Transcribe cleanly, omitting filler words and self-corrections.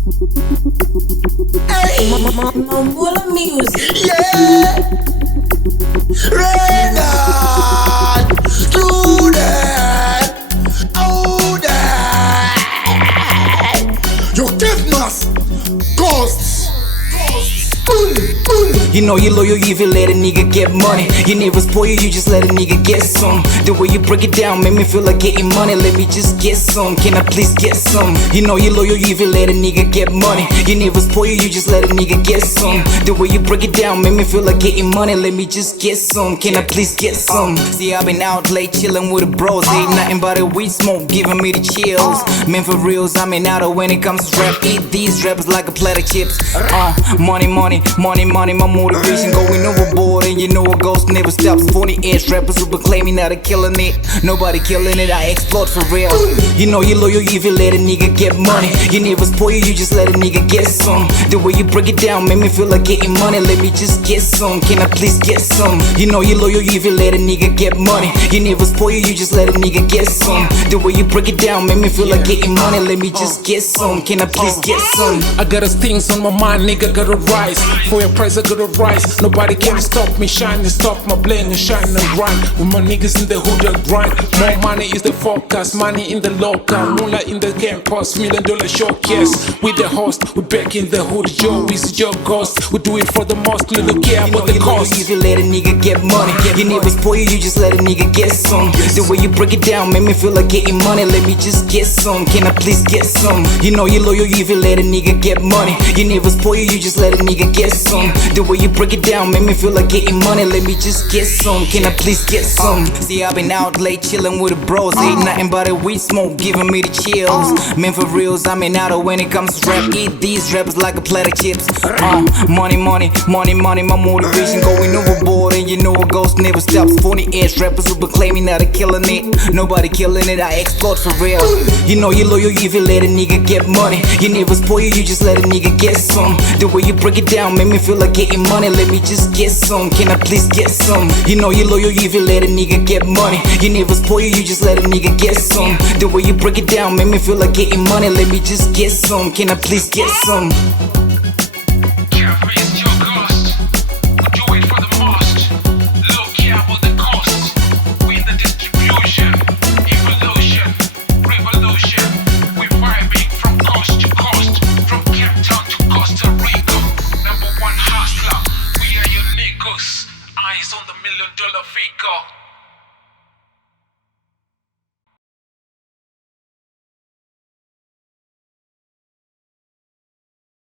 Hey, Mula music. Yeah, Reggae, through that, oh that. You Kevmase Ghostzw. You know you loyal if you let a nigga get money. You never spoil you just let a nigga get some. The way you break it down make me feel like getting money. Let me just get some, can I please get some? You know you loyal if you let a nigga get money. You never spoil you just let a nigga get some. The way you break it down make me feel like getting money. Let me just get some, can I please get some? See I've been out late chilling with the bros. Ain't nothing but a weed smoke giving me the chills. Man for reals, I'm an out when it comes to rap. Eat these rappers like a plate of chips. Money, money, money, money, my motivation going overboard, and you know a ghost never stops. 40-inch rappers who been claiming that they're killing it. Nobody killing it, I explode for real. You know you loyal if you let a nigga get money. You never spoil you just let a nigga get some. The way you break it down make me feel like getting money. Let me just get some, can I please get some? You know you loyal if you let a nigga get money. You never spoil you just let a nigga get some. The way you break it down make me feel like getting money. Let me just get some, can I please get some? I got things on my mind, nigga, gotta rise. For your price I gotta rise. Nobody can stop me shining, stop my blame and shine and grind. With my niggas in the hood that grind. More money is the forecast, money in the local. Mula in the campus, $1 million showcase. With the host, we back in the hood. Joe is your ghost. We do it for the most, little care about the cost. You let a nigga get money. You never spoil you just let a nigga get some. The way you break it down make me feel like getting money. Let me just get some, can I please get some? You know you loyal if you let a nigga get money. You never spoil you just let a nigga get some. The way you break it down make me feel like getting money. Let me just get some, can I please get some? See I've been out late chilling with the bros. Ain't nothing but a weed smoke giving me the chills. Man for reals, I'm an out when it comes to rap. Eat these rappers like a plate of chips. Money, money, money, money, my motivation going overboard, and you know a ghost never stops. 40-inch rappers who been claiming that they're killing it. Nobody killing it, I explode for real. You know you loyal if you let a nigga get money. You never spoil you just let a nigga get some. The way you break it down make me feel like getting money. Let me just get some, can I please get some? You know you loyal if you let a nigga get money. You never spoil you just let a nigga get some. The way you break it down make me feel like getting money. Let me just get some, can I please get some? Kevmase X Joe Ghostzw. We do it for the most. Look care about the cost. We in the distribution, evolution, revolution. We vibing from coast to coast, from Cape Town to Costa Rica. #1 hustler, we are your niggas. Eyes on the $1 million figure.